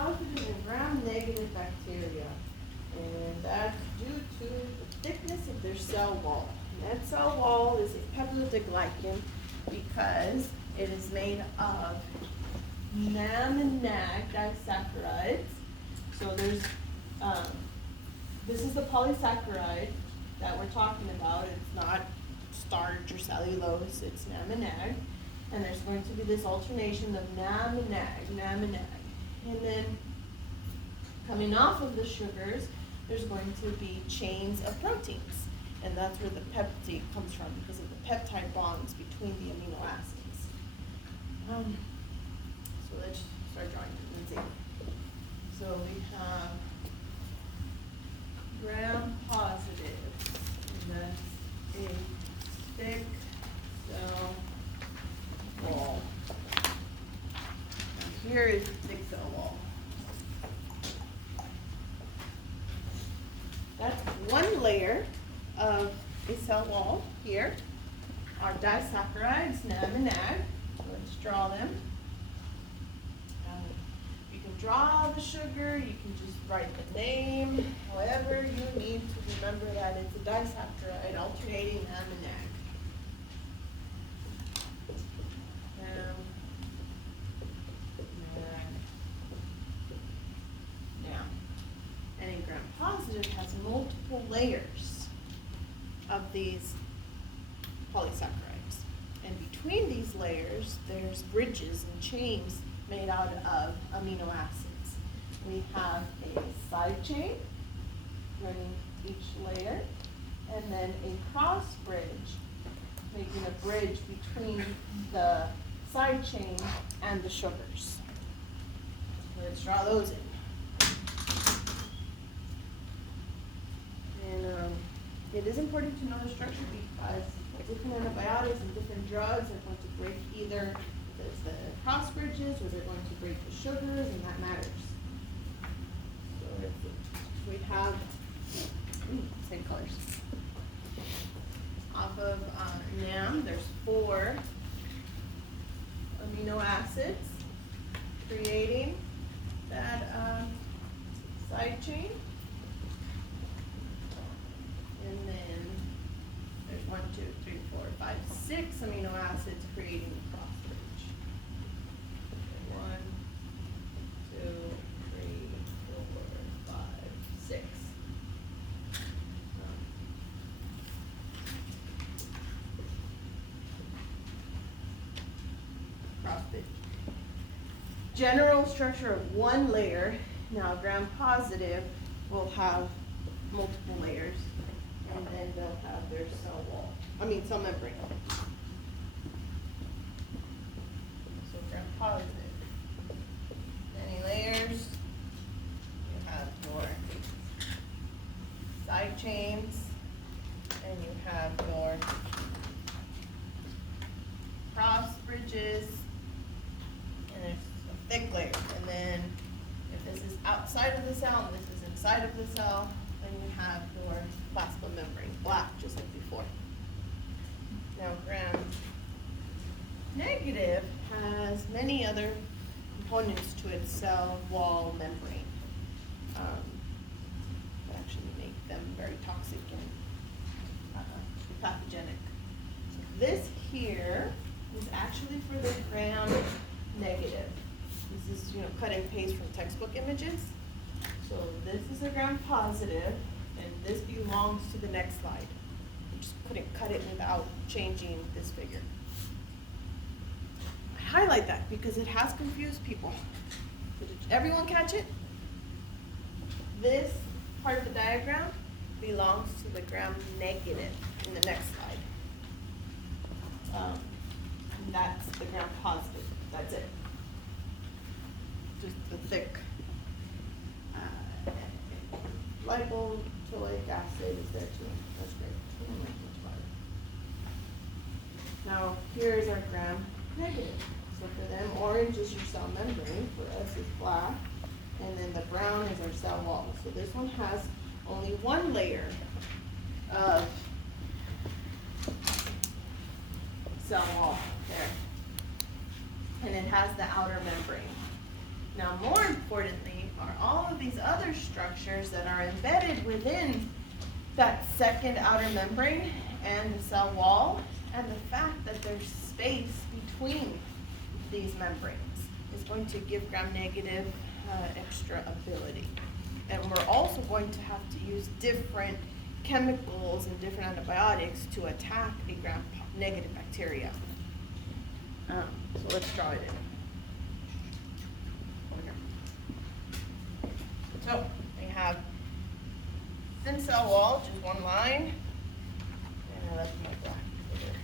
positive and gram-negative bacteria. And that's due to the thickness of their cell wall. And that cell wall is a peptidoglycan because it is made of NAM and NAG disaccharides. So there's, this is the polysaccharide that we're talking about. It's not starch or cellulose, it's NAM and NAG. And there's going to be this alternation of NAM and NAG, NAM and NAG. And then coming off of the sugars, there's going to be chains of proteins. And that's where the peptide comes from because of the peptide bonds between the amino acids. So let's start drawing Lindsay. So we have gram positive, and that's a thick cell wall. And here is the thick cell wall. That's one layer of a cell wall here. Our disaccharides, NAM and NAG. Let's draw them. You can draw the sugar, you can just write the name, however you need to remember that it's a disaccharide alternating NAM and NAG. NAM, NAG. Now, and a gram positive has multiple layers of these polysaccharides. And between these layers, there's bridges and chains made out of amino acids. We have a side chain running each layer, and then a cross bridge, making a bridge between the side chain and the sugars. Let's draw those in. And it is important to know the structure because different antibiotics and different drugs are going to break either the cross bridges or they're going to break the sugars, and that matters. So if we have same colors. Off of NAM, there's 4 amino acids creating that side chain. And then there's 1, 2, 3, 4, 5, 6 amino acids creating the cross bridge. 1, 2, 3, 4, 5, 6. Cross bridge. General structure of one layer. Now, gram positive will have multiple layers, and then they'll have their cell wall. Cell membrane. So gram positive. Many layers. You have your side chains, and you have your cross bridges, and there's a thick layer. And then if this is outside of the cell and this is inside of the cell, then you have your plasma membrane, black, just like before. Now, gram negative has many other components to its cell wall membrane. That actually make them very toxic and pathogenic. So this here is actually for the gram negative. This is, cut and paste from textbook images. So this is a gram positive, and this belongs to the next slide. I just couldn't cut it without changing this figure. I highlight that because it has confused people. Did everyone catch it? This part of the diagram belongs to the gram negative in the next slide. And that's the gram positive. That's it. Just the thick liponucleic acid is there too. That's great. Now here's our gram negative. So for them, orange is your cell membrane. For us, it's black. And then the brown is our cell wall. So this one has only one layer of cell wall there. And it has the outer membrane. Now, more importantly are all of these other structures that are embedded within that second outer membrane and the cell wall, and the fact that there's space between these membranes is going to give gram-negative extra ability. And we're also going to have to use different chemicals and different antibiotics to attack a gram-negative bacteria. So let's draw it in. Over here. So we have thin cell wall, just one line, and I left my black here.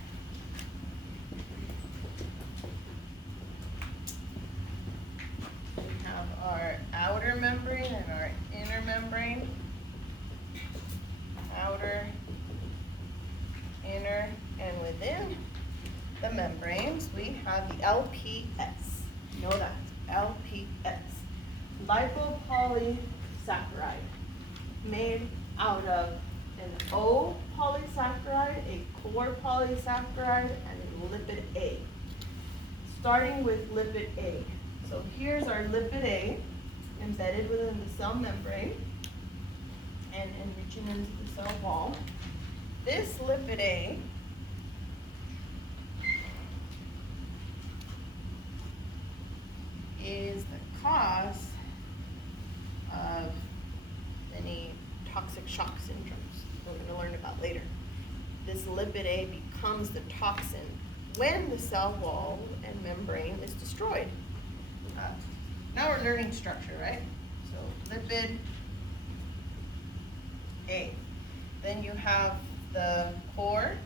We have our outer membrane and our inner membrane. Outer, inner, and within the membranes, we have the LPS. Know that, LPS. Lipopolysaccharide, made out of an O polysaccharide, a core polysaccharide, and a lipid A. Starting with lipid A. So here's our lipid A embedded within the cell membrane and enriching into the cell wall. This lipid A is the cause of many toxic shock syndromes we're going to learn about later. This lipid A becomes the toxin when the cell wall and membrane is destroyed. Now we're learning structure, right? So lipid A. Then you have the core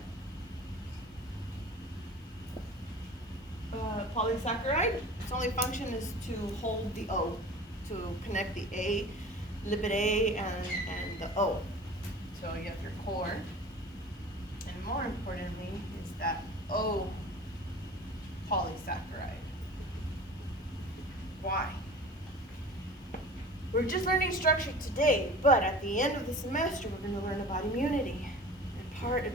polysaccharide. Its only function is to hold the O, to connect the A, lipid A, and the O. So you have your core, and more importantly is that O polysaccharide. Why? We're just learning structure today, but at the end of the semester, we're going to learn about immunity. And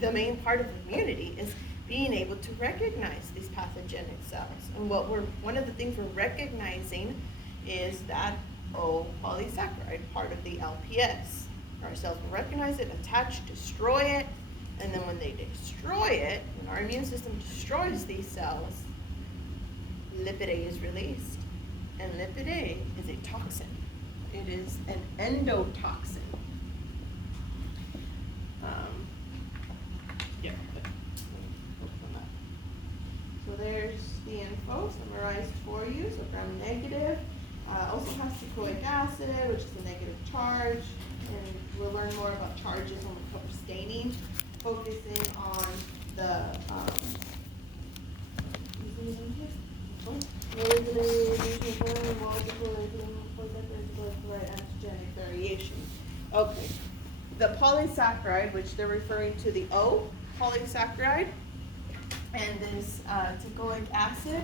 the main part of immunity is being able to recognize these pathogenic cells. And one of the things we're recognizing is that O polysaccharide, part of the LPS. Our cells will recognize it, attach, destroy it, and then when they destroy it, when our immune system destroys these cells, lipid A is released. And lipid A is a toxin. It is an endotoxin. So there's the info summarized for you. So gram-negative also has teichoic acid, which is a negative charge. And we'll learn more about charges when we cover staining, focusing on the antigenic variation. Okay, the polysaccharide, which they're referring to the O polysaccharide, and this teichoic acid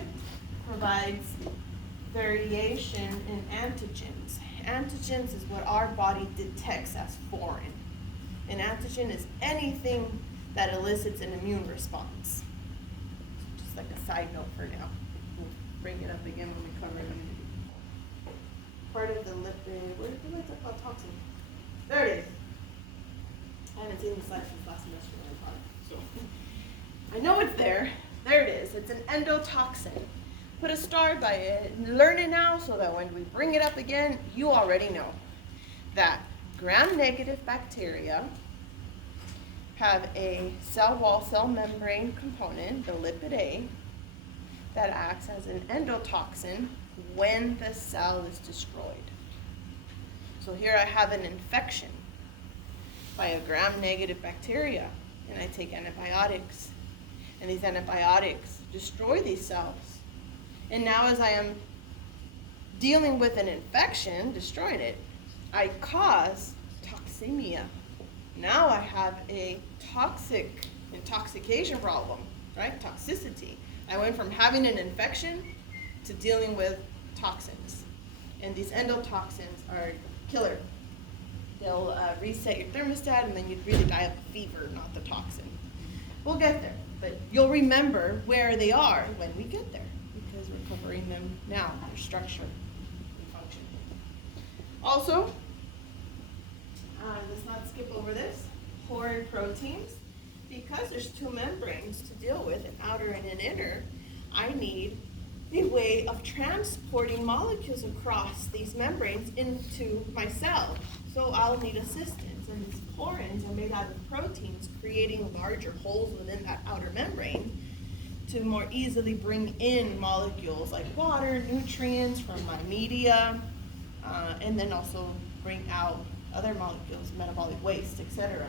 provides variation in antigens. Antigens is what our body detects as foreign. An antigen is anything that elicits an immune response. Just like a side note for now. We'll bring it up again when we cover immunity. Part of the lipid, where did I talk about toxin? There it is. I haven't seen the slide since last semester when I taught it. So I know it's there. There it is. It's an endotoxin. Put a star by it. Learn it now so that when we bring it up again, you already know that gram-negative bacteria have a cell wall, cell membrane component, the lipid A, that acts as an endotoxin when the cell is destroyed. So here I have an infection by a gram-negative bacteria, and I take antibiotics, and these antibiotics destroy these cells. And now as I am dealing with an infection, destroying it, I cause toxemia. Now I have a toxic intoxication problem, right? Toxicity. I went from having an infection to dealing with toxins. And these endotoxins are killer. They'll reset your thermostat, and then you'd really die of a fever, not the toxin. We'll get there, but you'll remember where they are when we get there, because molecules we're covering them now, their structure and function. Also, let's not skip over this, foreign proteins. Because there's two membranes to deal with, an outer and an inner, I need a way of transporting molecules across these membranes into my cell. So I'll need assistance, and these porins are made out of proteins, creating larger holes within that outer membrane to more easily bring in molecules like water, nutrients from my media, and then also bring out other molecules, metabolic waste, etc.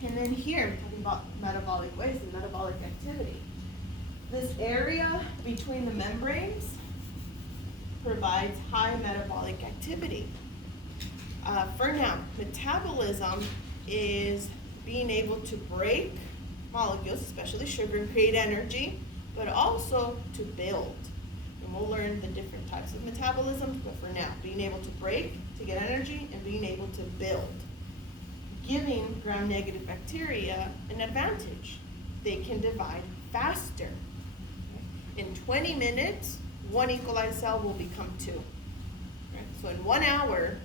And then here, talking about metabolic waste and metabolic activity. This area between the membranes provides high metabolic activity. For now, metabolism is being able to break molecules, especially sugar, and create energy, but also to build. And we'll learn the different types of metabolism, but for now, being able to break to get energy and being able to build, giving gram-negative bacteria an advantage. They can divide faster. In 20 minutes, one E. coli cell will become 2. Right? So in 1 hour,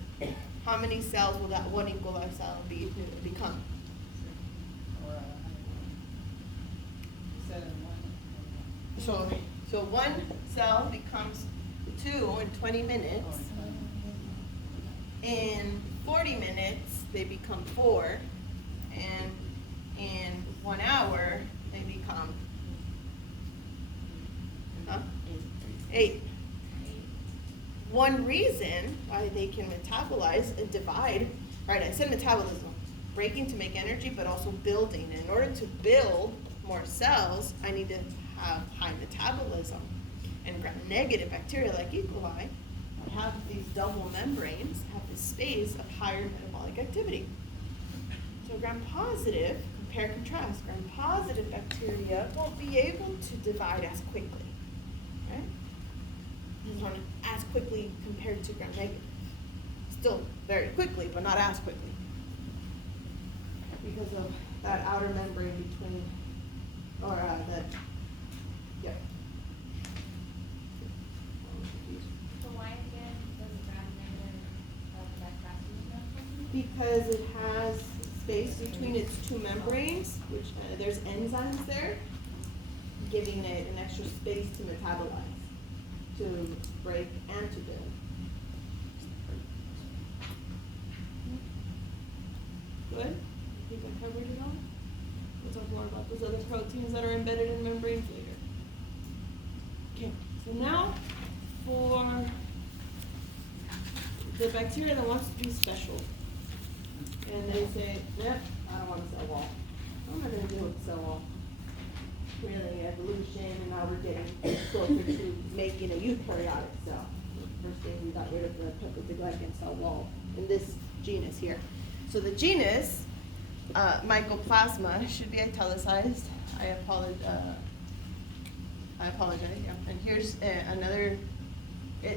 how many cells will that one E. coli cell become? So one cell becomes 2 in 20 minutes. In 40 minutes, they become 4, and in 1 hour, they become 8. One reason why they can metabolize and divide, right? I said metabolism, breaking to make energy, but also building. And in order to build more cells, I need to have high metabolism. And gram-negative bacteria like E. coli have these double membranes, have this space of higher metabolic activity. So gram-positive, compare and contrast, gram-positive bacteria won't be able to divide as quickly, right? These aren't as quickly compared to gram-negative. Still very quickly, but not as quickly, because of that outer membrane between, or that, yeah. So why again does gram-negative divide faster than gram-positive? Because it has space between its two membranes, which there's enzymes there, giving it an extra space to metabolize, to break, and to build. Good? I think I covered it all. We'll talk more about those other proteins that are embedded in membranes later. Okay, so now for the bacteria that wants to be special. And they say, nope, I don't want a cell wall. What am I going to do with a cell wall? Really, evolution, and now we're getting closer to making a eukaryotic cell. First thing, we got rid of the peptidoglycan cell wall in this genus here. So the genus, Mycoplasma, should be italicized. I apologize, yeah. And here's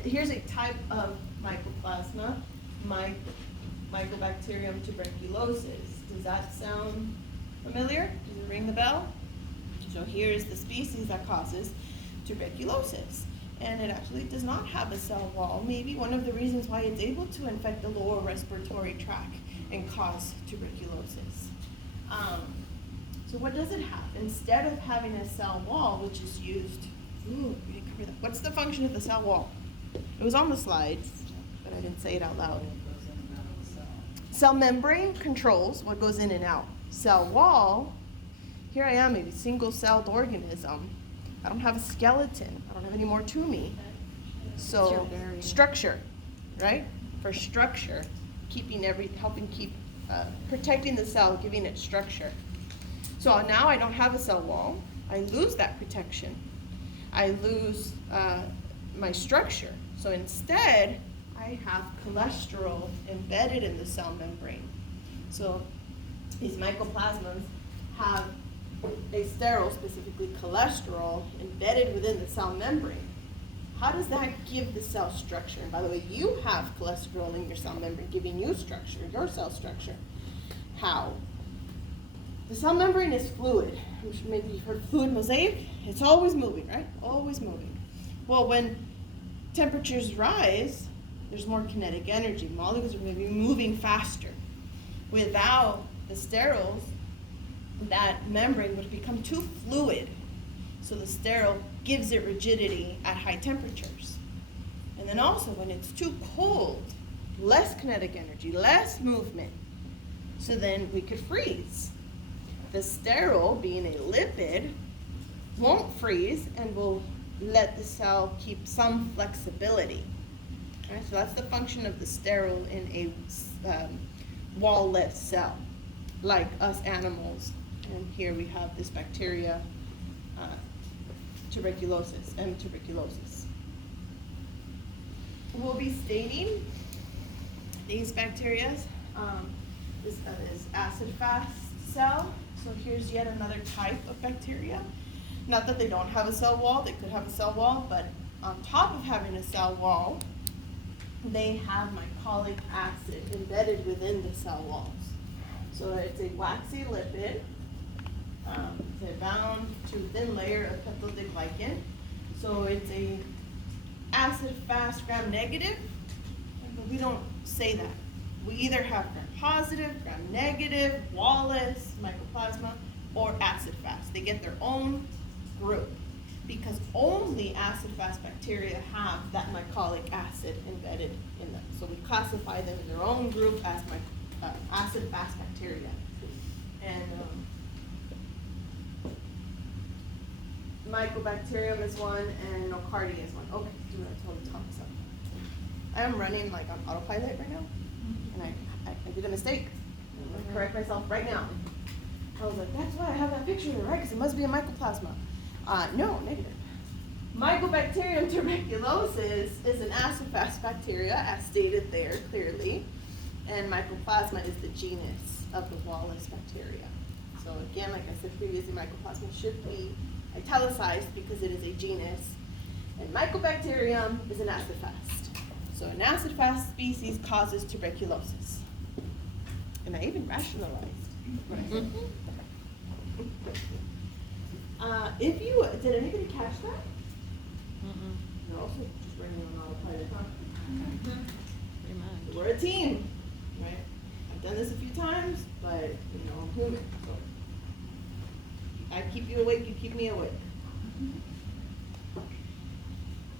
here's a type of Mycoplasma, Mycobacterium tuberculosis. Does that sound familiar? Does it ring the bell? So here's the species that causes tuberculosis. And it actually does not have a cell wall. Maybe one of the reasons why it's able to infect the lower respiratory tract and cause tuberculosis. So what does it have? Instead of having a cell wall, which is used, we didn't cover that. What's the function of the cell wall? It was on the slides, but I didn't say it out loud. Cell membrane controls what goes in and out. Cell wall, here I am, a single-celled organism. I don't have a skeleton. I don't have any more to me. So structure, right? For structure, helping keep, protecting the cell, giving it structure. So now I don't have a cell wall. I lose that protection. I lose my structure. So instead, I have cholesterol embedded in the cell membrane. So these mycoplasmas have a sterol, specifically cholesterol, embedded within the cell membrane. How does that give the cell structure? And by the way, you have cholesterol in your cell membrane giving you structure, your cell structure. How? The cell membrane is fluid. Maybe you've heard fluid mosaic. It's always moving, right? Always moving. Well, when temperatures rise, there's more kinetic energy. Molecules are going to be moving faster. Without the sterols, that membrane would become too fluid. So the sterol gives it rigidity at high temperatures. And then also when it's too cold, less kinetic energy, less movement. So then we could freeze. The sterol, being a lipid, won't freeze and will let the cell keep some flexibility. Okay, so that's the function of the sterol in a wall-less cell, like us animals. And here we have this bacteria, tuberculosis, M. tuberculosis. We'll be staining these bacteria. This is acid-fast cell. So here's yet another type of bacteria. Not that they don't have a cell wall, they could have a cell wall, but on top of having a cell wall, they have mycolic acid embedded within the cell walls. So it's a waxy lipid. It's bound to a thin layer of peptidic glycan. So it's a acid-fast gram-negative, but we don't say that. We either have gram-positive, gram-negative, wall-less, mycoplasma, or acid-fast. They get their own group because only acid-fast bacteria have that mycolic acid embedded in them. So we classify them in their own group as acid-fast bacteria. And Mycobacterium is one, and Nocardia is one. Okay, do what I told you to talk about. I am running like on autopilot right now, and I did a mistake. I'm going to correct myself right now. I was like, that's why I have that picture there, right? Because it must be a mycoplasma. No, negative. Mycobacterium tuberculosis is an acid-fast bacteria, as stated there clearly, and Mycoplasma is the genus of the wall-less bacteria. So again, like I said previously, Mycoplasma should be italicized because it is a genus, and Mycobacterium is an acid-fast. So an acid-fast species causes tuberculosis. And I even rationalized. Did anybody catch that? You're also just running on autopilot, huh? Pretty much. We're a team, right? I've done this a few times, but I'm human, so I keep you awake, you keep me awake.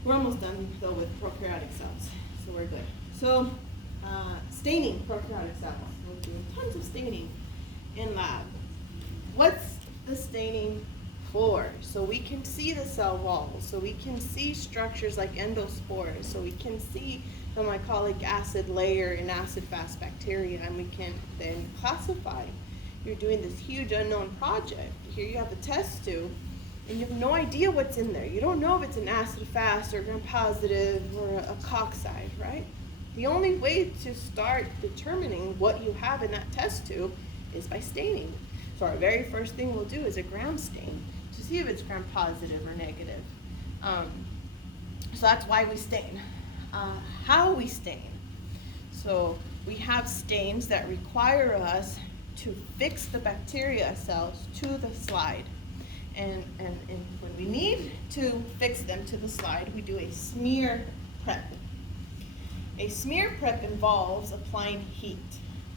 We're almost done though with prokaryotic cells, so we're good. So staining prokaryotic cells. We're doing tons of staining in lab. What's the staining for? So we can see the cell walls, so we can see structures like endospores, so we can see the mycolic acid layer in acid-fast bacteria, and we can then classify. You're doing this huge unknown project. Here you have a test tube, and you have no idea what's in there. You don't know if it's an acid-fast or gram-positive or a cocci, right? The only way to start determining what you have in that test tube is by staining. So our very first thing we'll do is a gram stain to see if it's gram-positive or negative. So that's why we stain. How we stain. So we have stains that require us to fix the bacteria cells to the slide. And when we need to fix them to the slide, we do a smear prep. A smear prep involves applying heat.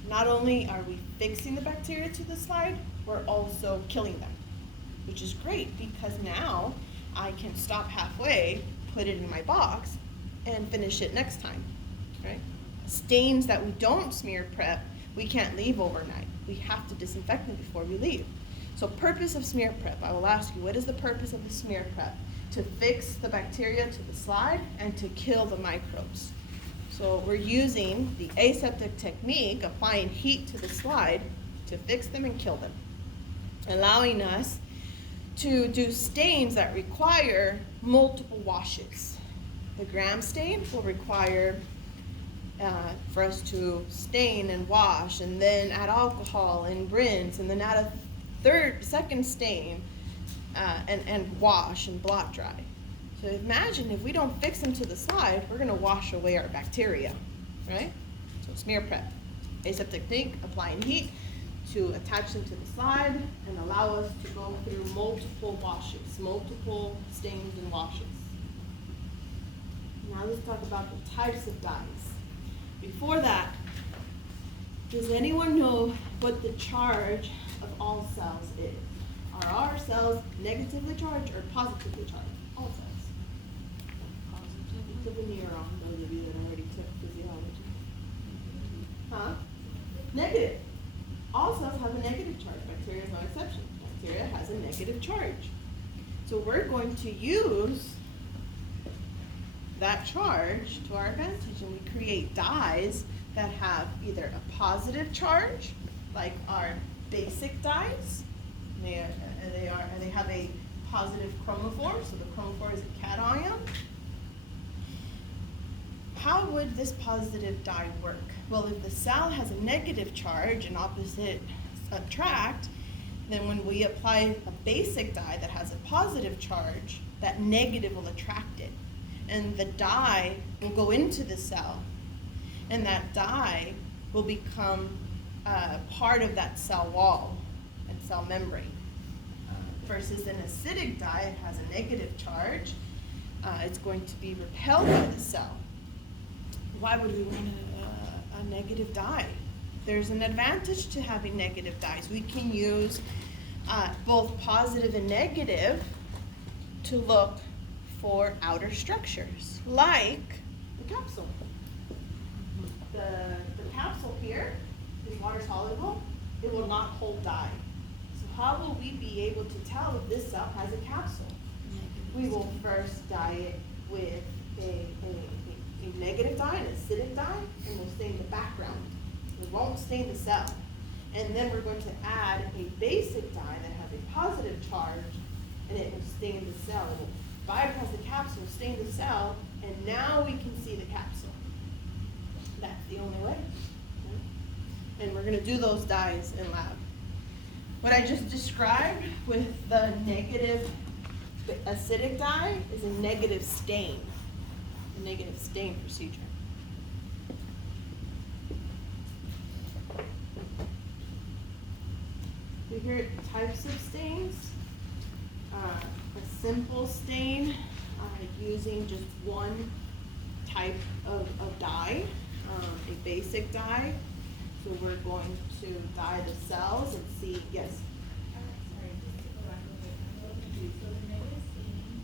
Not only are we fixing the bacteria to the slide, we're also killing them, which is great because now I can stop halfway, put it in my box, and finish it next time, right? Stains that we don't smear prep, we can't leave overnight. We have to disinfect them before we leave. So purpose of smear prep, I will ask you, what is the purpose of the smear prep? To fix the bacteria to the slide and to kill the microbes. So we're using the aseptic technique, applying heat to the slide to fix them and kill them, allowing us to do stains that require multiple washes. The gram stain will require for us to stain and wash and then add alcohol and rinse and then add a second stain and wash and blot dry. So imagine if we don't fix them to the slide, we're gonna wash away our bacteria, right? So smear prep, aseptic technique, applying heat to attach them to the slide and allow us to go through multiple washes, multiple stains and washes. Now let's talk about the types of dyes. Before that, does anyone know what the charge of all cells is? Are our cells negatively charged or positively charged? All cells. Put the veneer on, those of you that already took physiology. Huh? Negative. All cells have a negative charge. Bacteria is no exception. Bacteria has a negative charge. So we're going to use that charge to our advantage, and we create dyes that have either a positive charge, like our basic dyes. They have a positive chromophore, so the chromophore is a cation. How would this positive dye work? Well, if the cell has a negative charge and opposite attract, then when we apply a basic dye that has a positive charge, that negative will attract it. And the dye will go into the cell, and that dye will become part of that cell wall and cell membrane. Versus an acidic dye, it has a negative charge, it's going to be repelled by the cell. Why would we want a negative dye? There's an advantage to having negative dyes. We can use both positive and negative to look for outer structures, like the capsule. The capsule here is water soluble. It will not hold dye. So how will we be able to tell if this cell has a capsule? We will first dye it with a negative dye, an acidic dye, and we'll stain the background. We won't stain the cell. And then we're going to add a basic dye that has a positive charge, and it will stain the cell. It will bypass the capsule, stain the cell, and now we can see the capsule. That's the only way. Okay? And we're going to do those dyes in lab. What I just described with the negative acidic dye is a negative stain. A negative stain procedure. We hear types of stains. A simple stain using just one type of dye, a basic dye. So we're going to dye the cells and see, yes? Sorry, just to go back a little bit, I'm a little confused. So the negative staining,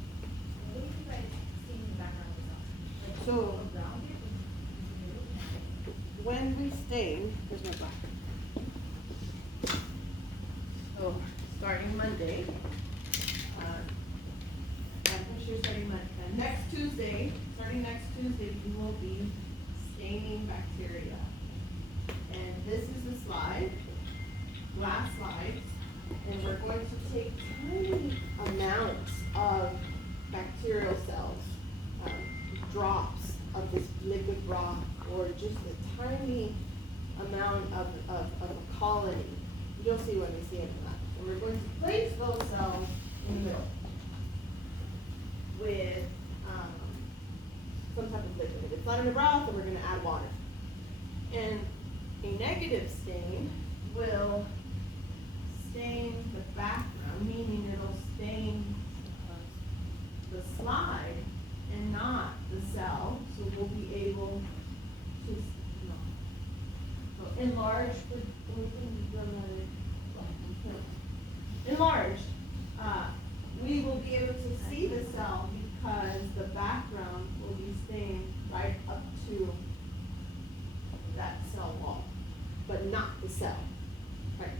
what do you mean by staining the background of the cell? Like, So, around it, when we stain, here's my black. So, starting Monday, next Tuesday, starting next Tuesday, we will be staining bacteria. And this is the slide, glass slides, and we're going to take tiny amounts of bacterial cells, drops of this liquid rock, or just a tiny amount of a colony. You'll see when we see it in that. And we're going to place those cells in the middle with some type of liquid. If it's not in a broth, then we're going to add water. And a negative stain will stain the background, meaning it'll stain the slide and not the cell, so we'll be able to enlarge enlarged. We will be able to see the cell because the background will be stained right up to that cell wall, but not the cell.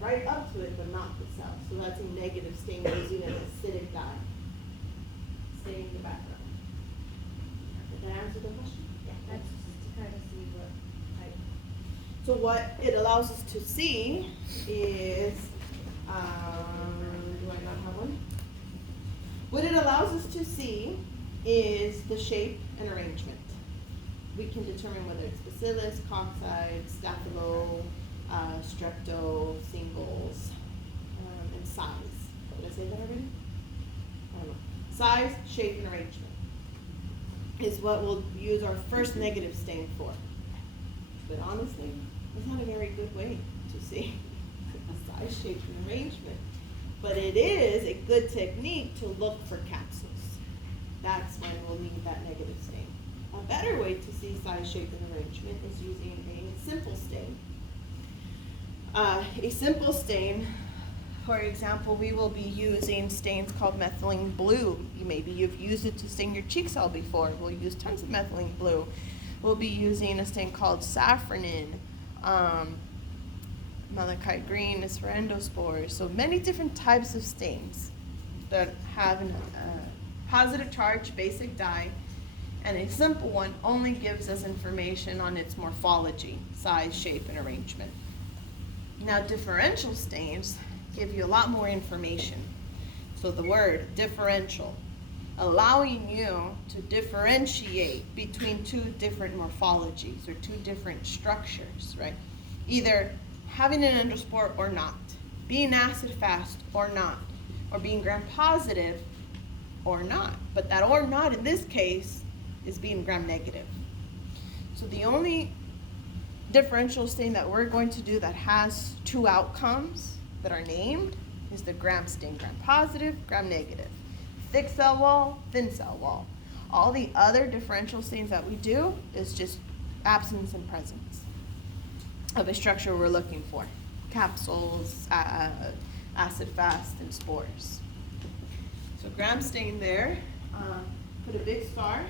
Right up to it, but not the cell. So that's a negative stain using an acidic dye, staining the background. Did that answer the question? yeah, that's just to kind of see what type. So what it allows us to see is, do I not have one? What it allows us to see is the shape and arrangement. We can determine whether it's bacillus, cocci, staphylo, strepto, singles, and size. Did I say that already? I don't know. Size, shape, and arrangement is what we'll use our first negative stain for. But honestly, it's not a very good way to see. size, shape, and arrangement. But it is a good technique to look for capsules. That's when we'll need that negative stain. A better way to see size, shape, and arrangement is using a simple stain. A simple stain, for example, we will be using stains called methylene blue. Maybe you've used it to stain your cheeks all before. We'll use tons of methylene blue. We'll be using a stain called saffronin, malachite green, sporospores. So many different types of stains that have a positive charge, basic dye, and a simple one only gives us information on its morphology, size, shape, and arrangement. Now, differential stains give you a lot more information. So the word differential, allowing you to differentiate between two different morphologies or two different structures, right? Either having an endospore or not, being acid fast or not, or being gram-positive or not. But that or not in this case is being gram-negative. So the only differential stain that we're going to do that has two outcomes that are named is the gram stain, gram-positive, gram-negative. Thick cell wall, thin cell wall. All the other differential stains that we do is just absence and presence of a structure we're looking for. Capsules, acid fast, and spores. So gram stain there, put a big star.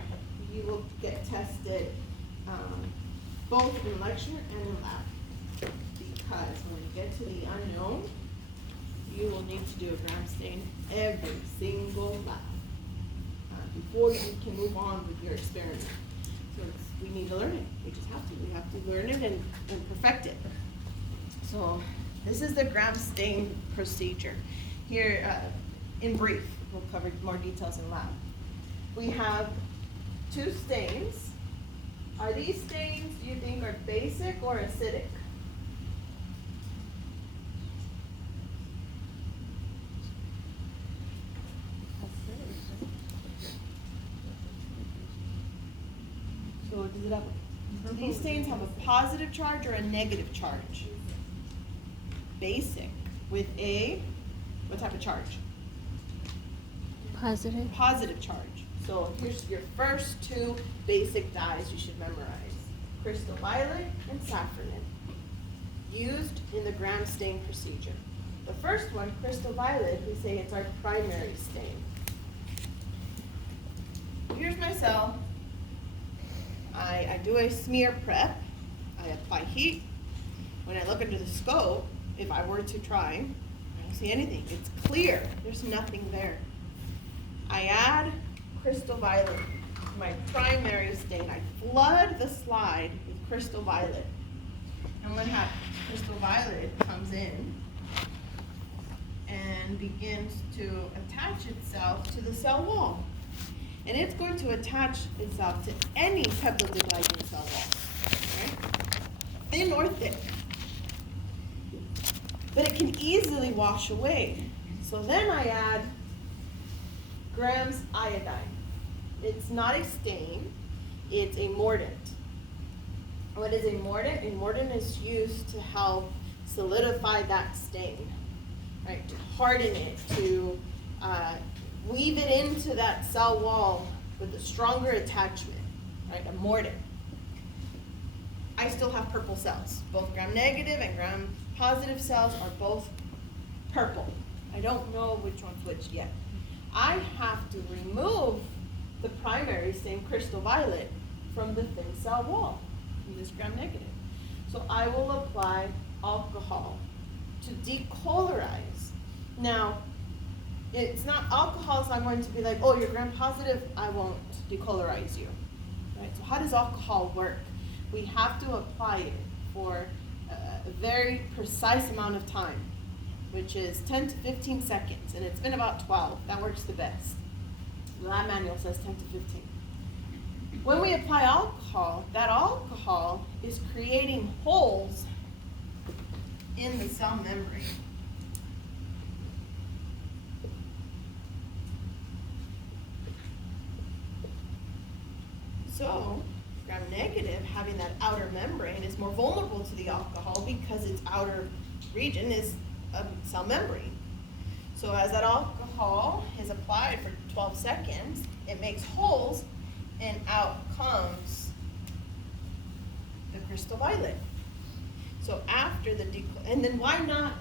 You will get tested both in lecture and in lab. Because when you get to the unknown, you will need to do a gram stain every single lab before you can move on with your experiment. So we need to learn it. We just have to. We have to learn it and perfect it. So this is the gram stain procedure. Here, in brief, we'll cover more details in lab. We have two stains. Are these stains, do you think, are basic or acidic? So does it have, do these stains have a positive charge or a negative charge? Basic. With a, what type of charge? Positive. Positive charge. So here's your first two basic dyes you should memorize. Crystal violet and saffronin, used in the gram stain procedure. The first one, crystal violet, we say it's our primary stain. Here's my cell. I do a smear prep. I apply heat. When I look under the scope, if I were to try, I don't see anything. It's clear. There's nothing there. I add crystal violet, my primary stain. I flood the slide with crystal violet. And what happens? Crystal violet comes in and begins to attach itself to the cell wall. And it's going to attach itself to any peptidoglycan cell wall, right? Thin or thick. But it can easily wash away. So then I add grams iodine. It's not a stain, it's a mordant. What is a mordant? A mordant is used to help solidify that stain, right? To harden it, to weave it into that cell wall with a stronger attachment, right? A mordant. I still have purple cells. Both gram-negative and gram-positive cells are both purple. I don't know which one's which yet. I have to remove the primary stain, crystal violet, from the thin cell wall, from this gram-negative. So I will apply alcohol to decolorize. Now, it's not alcohol, so I'm going to be like, oh, you're gram-positive, I won't decolorize you. Right? So how does alcohol work? We have to apply it for a very precise amount of time, which is 10 to 15 seconds, and it's been about 12. That works the best. The lab manual says 10 to 15. When we apply alcohol, that alcohol is creating holes in the cell membrane. So, gram-negative, having that outer membrane, is more vulnerable to the alcohol because its outer region is cell membrane. So as that alcohol is applied for 12 seconds, it makes holes, and out comes the crystal violet. So after the and then why not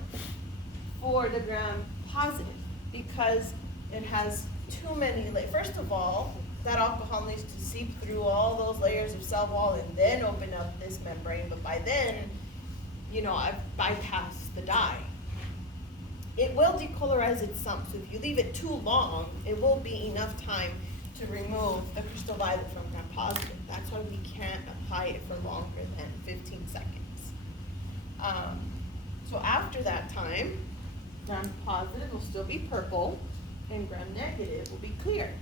for the gram positive? Because it has too many layers. First of all, that alcohol needs to seep through all those layers of cell wall and then open up this membrane. But by then, I've bypassed the dye. It will decolorize itself. So if you leave it too long, it will be enough time to remove the crystal violet from gram positive. That's why we can't apply it for longer than 15 seconds. So after that time, gram positive will still be purple and gram negative will be clear.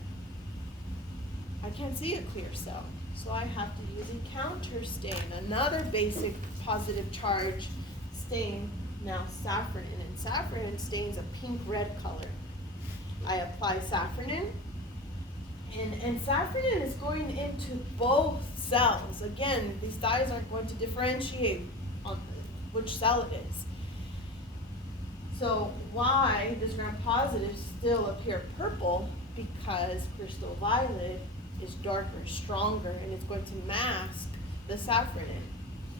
I can't see a clear cell, so I have to use a counter stain, another basic positive charge stain, now safranin. And safranin stains a pink-red color. I apply safranin, and safranin is going into both cells. Again, these dyes aren't going to differentiate on which cell it is. So why does gram positive still appear purple? Because crystal violet is darker, stronger, and it's going to mask the safranin.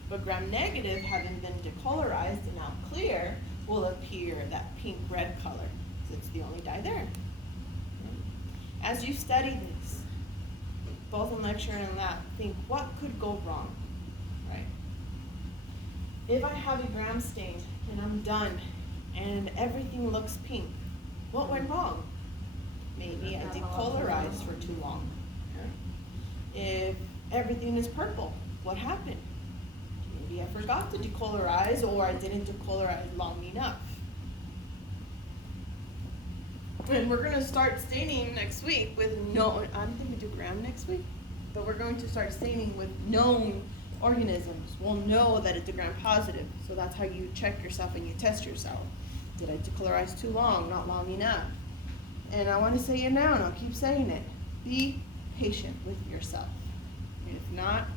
But gram negative, having been decolorized and now clear, will appear that pink-red color, because it's the only dye there. As you study this, both in lecture and in lab, think what could go wrong, right? If I have a gram stain and I'm done and everything looks pink, what went wrong? Maybe I decolorized for too long. If everything is purple, what happened? Maybe I forgot to decolorize, or I didn't decolorize long enough. And we're going to start staining next week with I don't think we do gram next week, but we're going to start staining with known organisms. We'll know that it's a gram positive, so that's how you check yourself and you test yourself. Did I decolorize too long, not long enough? And I want to say it now, and I'll keep saying it. Be patient with yourself. And if not,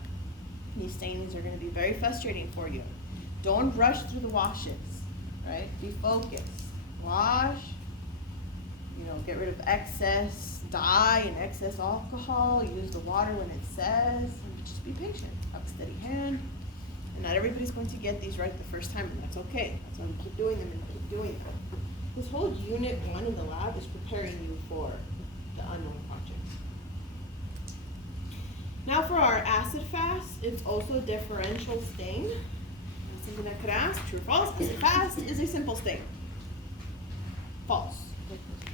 these stainings are going to be very frustrating for you. Don't rush through the washes, right? Be focused. Wash, get rid of excess dye and excess alcohol. Use the water when it says, and just be patient. Have a steady hand. And not everybody's going to get these right the first time, and that's okay. That's why we keep doing them and keep doing them. This whole unit 1 in the lab is preparing you for the unknown project. Now for our acid fast, it's also a differential stain. Something I could ask, true or false, acid fast is a simple stain. False,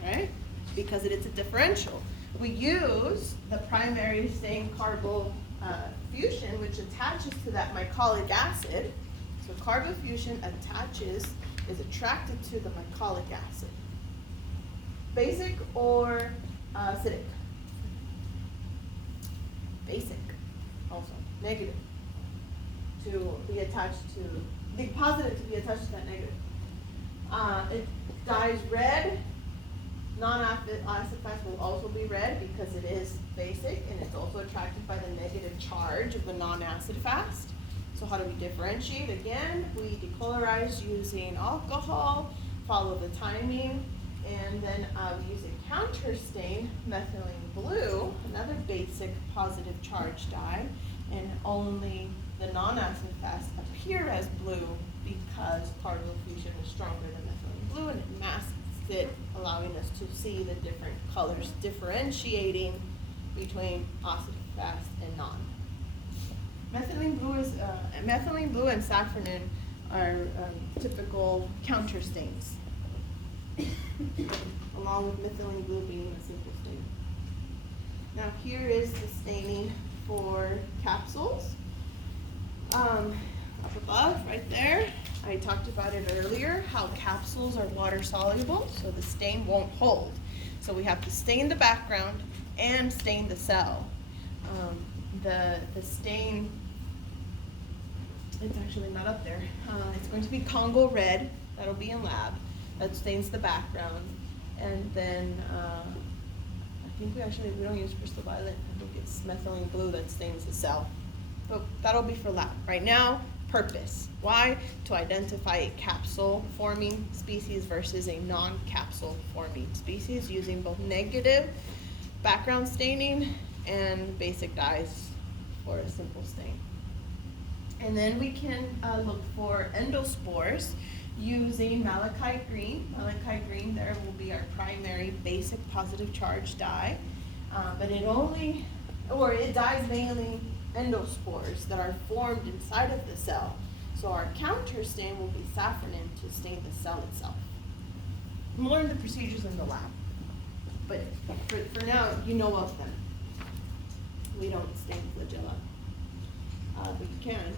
right? Because it is a differential. We use the primary stain carbofusion, which attaches to that mycolic acid. So carbofusion is attracted to the mycolic acid. Basic or acidic? Basic, also. Negative to be attached to, the positive to be attached to that negative. It dyes red. Non-acid fast will also be red because it is basic, and it's also attracted by the negative charge of the non-acid fast. So how do we differentiate? Again, we decolorize using alcohol, follow the timing, and then we use a counter stain, methylene blue, another basic positive charge dye, and only the non-acid fast appear as blue because carbofusion is stronger than methylene blue, and it masks it, allowing us to see the different colors, differentiating between acid fast and non. Methylene blue and safranin are typical counter stains, along with methylene blue being a simple stain. Now here is the staining for capsules. Up above, right there, I talked about it earlier, how capsules are water soluble, so the stain won't hold. So we have to stain the background and stain the cell. The stain, it's actually not up there. It's going to be Congo red, that'll be in lab, that stains the background. And then I think we don't use crystal violet, I think it's methylene blue that stains the cell. But that'll be for lab. Right now, purpose. Why? To identify a capsule-forming species versus a non-capsule-forming species using both negative background staining and basic dyes for a simple stain. And then we can look for endospores using malachite green. Malachite green there will be our primary basic positive charge dye, but it dyes mainly endospores that are formed inside of the cell. So our counter stain will be safranin to stain the cell itself. We'll learn the procedures in the lab, but for now, you know of them. We don't stain flagella, but you can.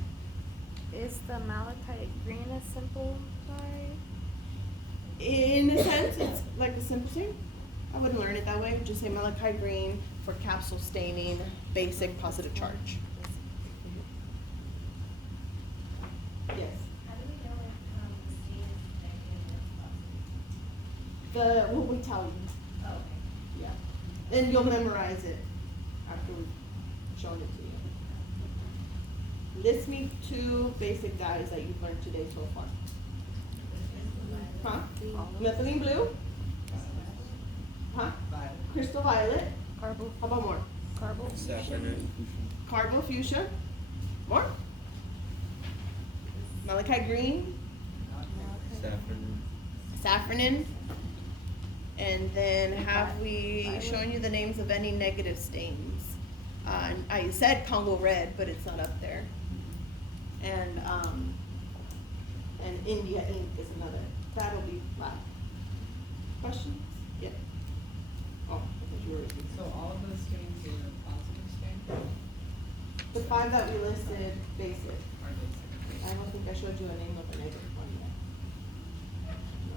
Is the malachite green a simple dye? In a sense, it's like a simple stain. I wouldn't learn it that way. Just say malachite green for capsule staining, basic positive charge. Yes. How do we know if the stain is negative or positive? What we tell you. Oh, okay. Yeah. And you'll memorize it after we've shown it to you. List me 2 basic dyes that you've learned today so far. Huh? Methylene blue? Huh? Crystal violet? Carbo. How about more? Carbo. Safranin. Carbo fuchsia? More? Malachite green? Safranin. Safranin? And then have we shown you the names of any negative stains? I said Congo red, but it's not up there. And India ink is another. That'll be lab. Questions? Yeah. Oh, I thought you were. So all of those stains are positive stains? The 5 that we listed, basic. Are they I don't think I showed you a name of a negative one yet. No.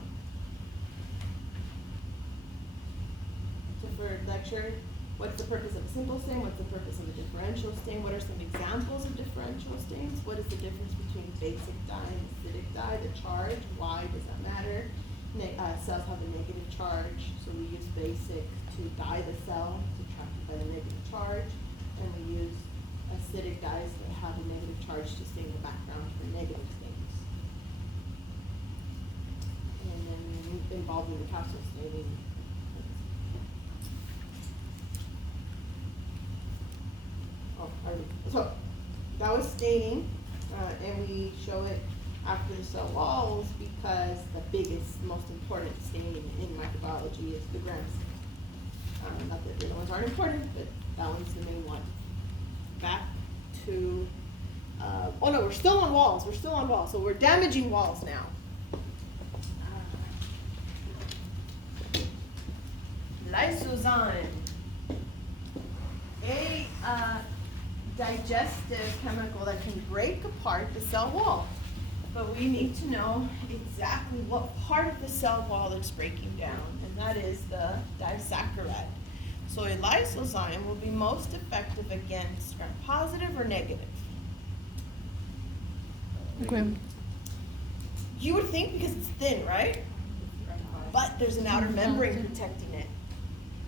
So for lecture, what's the purpose of a simple stain? What's the purpose of a differential stain? What are some examples of differential stains? What is the difference between basic dye and acidic dye? The charge, why does that matter? Cells have a negative charge, so we use basic to dye the cell, subtracted by the negative charge, and we use acidic dyes that have a negative charge to stain the background for negative stains. And then involved in the capsule staining. So that was staining, and we show it after the cell walls because the biggest, most important stain in microbiology is the Gram stain. Not that the other ones aren't important, but that one's the main one. Back to, oh no, we're still on walls. We're still on walls, so we're damaging walls now. Lysozyme, a digestive chemical that can break apart the cell wall. But we need to know exactly what part of the cell wall it's breaking down, and that is the disaccharide. So a lysozyme will be most effective against gram-positive or negative. Okay. You would think because it's thin, right? But there's an outer membrane protecting it.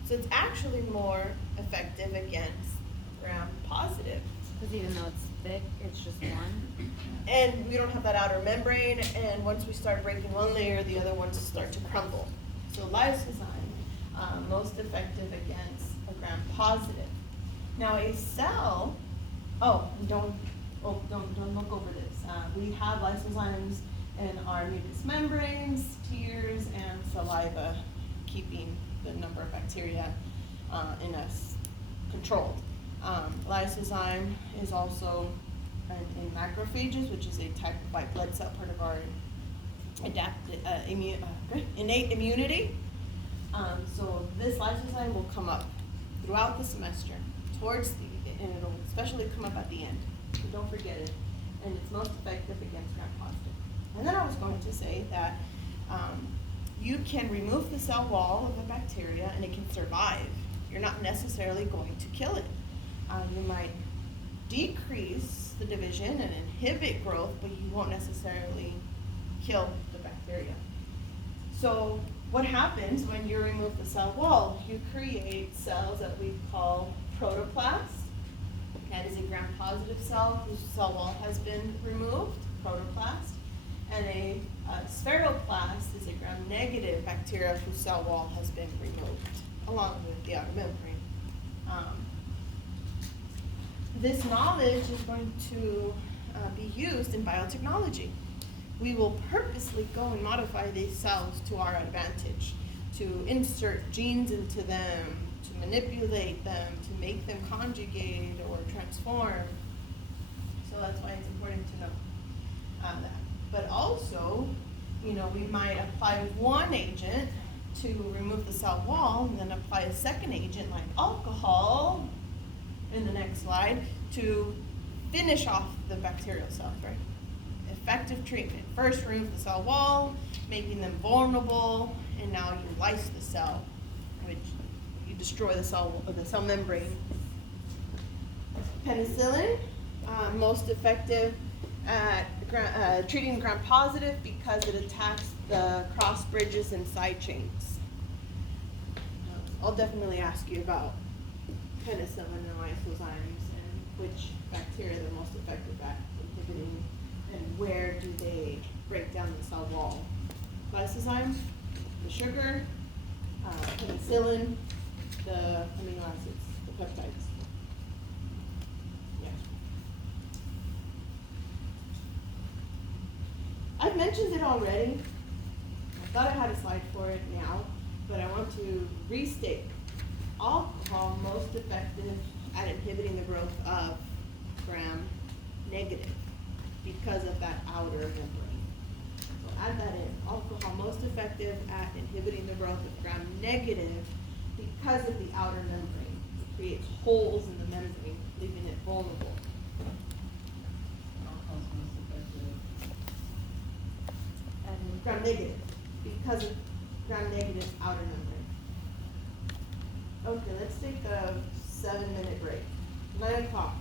So it's actually more effective against gram-positive. Because even though it's thick, it's just one. And we don't have that outer membrane, and once we start breaking one layer, the other ones start to crumble. So lysozyme, most effective against a gram-positive. Now a cell, don't look over this. We have lysozymes in our mucous membranes, tears, and saliva, keeping the number of bacteria in us controlled. Lysozyme is also in macrophages, which is a type of white blood cell, part of our innate immunity. So this lysozyme will come up throughout the semester, and it'll especially come up at the end. So don't forget it. And it's most effective against gram-positive. And then I was going to say that you can remove the cell wall of a bacteria and it can survive. You're not necessarily going to kill it. You might decrease the division and inhibit growth, but you won't necessarily kill the bacteria. So what happens when you remove the cell wall? You create cells that we call protoplasts, That is a gram-positive cell whose cell wall has been removed, protoplast. And a spheroplast is a gram-negative bacteria whose cell wall has been removed, along with the outer membrane. This knowledge is going to be used in biotechnology. We will purposely go and modify these cells to our advantage, to insert genes into them, to manipulate them, to make them conjugate or transform. So that's why it's important to know that. But also, you know, we might apply one agent to remove the cell wall and then apply a second agent like alcohol in the next slide to finish off the bacterial cells, right? Effective treatment. First remove the cell wall, making them vulnerable, and now you lyse the cell, which you destroy the cell membrane. Penicillin, most effective at treating gram-positive because it attacks the cross bridges and side chains. I'll definitely ask you about penicillin and lysozymes and which bacteria they're most effective at inhibiting and where do they break down the cell wall. Lysozymes, the sugar, penicillin, the amino acids, the peptides. Yeah. I've mentioned it already. I thought I had a slide for it now, but I want to restate. Alcohol most effective at inhibiting the growth of gram-negative because of that outer membrane. So add that in. Alcohol most effective at inhibiting the growth of gram-negative because of the outer membrane. It creates holes in the membrane, leaving it vulnerable. Alcohol's most effective. And gram-negative because of gram-negative outer membrane. Okay, let's take a 7-minute break. 9 o'clock.